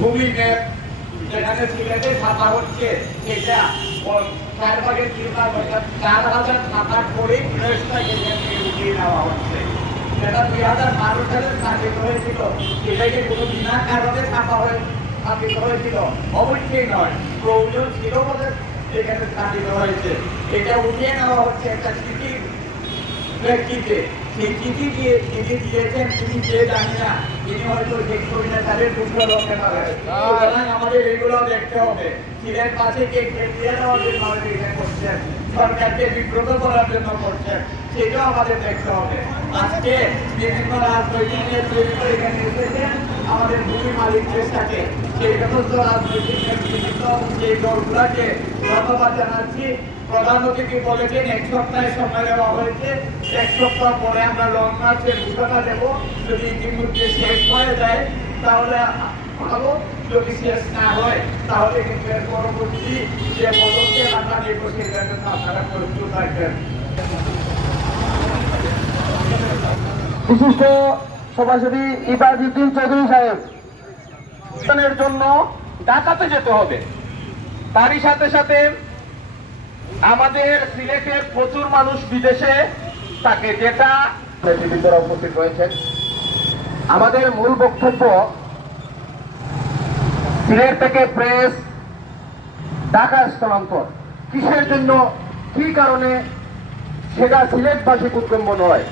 ভূমি ম্যাপ, যেখানে সিলেটে ছাপা হচ্ছে সেটা চার ভাগের তিন ভাগ অর্থাৎ চার হাজার টাকার করে ইনভেস্টটাকে উঠিয়ে নেওয়া হচ্ছে। যেটা দুই হাজার বারো সালে এটা উঠিয়ে নেওয়া হচ্ছে একটা স্মৃতির প্রেক্ষিতে সেই চিঠি দিয়ে চিঠি দিয়েছেন তিনি কে জানি না। তিনি হয়তো শেখ কবিতা তাদের দুটো লক্ষ্যে সুতরাং আমাদের এগুলো দেখতে হবে। সিলেট পাশে কে কে দিয়ে দেওয়ার জন্য আমাদের এটা করছেন সরকারকে বিব্রত করার জন্য করছেন সেটাও আমাদের দেখতে হবে। আজকে বিভিন্ন রাজনৈতিক নেতৃত্ব এখানে এসেছেন। আমাদের ভূমি মালিকদের সাথে সেই সমস্ত রাজনৈতিক নেতৃত্ব সেই দলগুলাকে ধন্যবাদ জানাচ্ছি। প্রধান অতিথি বলেছেন, এক সপ্তাহে সময় দেওয়া হয়েছে। এক সপ্তাহ পরে আমরা লং মার্চের ঘোষণা দেব। যদি ইতিমধ্যে শেষ হয়ে যায়, তাহলে ভালো। যদি শেষ না হয়, তাহলে কিন্তু এর পরবর্তী যে পদক্ষেপ আমরা নেব, সেটার জন্য আপনারা প্রস্তুত থাকবেন। বিশিষ্ট সভাপতি ইবাদুদ্দিন চৌধুরী সাহেবের জন্য ঢাকাতে যেতে হবে। তারই সাথে সাথে আমাদের সিলেটের প্রচুর মানুষ বিদেশে থাকে যেটা নেতৃবৃন্দরা উপস্থিত রয়েছেন। আমাদের মূল বক্তব্য সিলেট থেকে প্রেস, ঢাকা স্থানান্তর কিসের জন্য? কি কারণে? সেটা সিলেটবাসী উৎকম্ব নয়।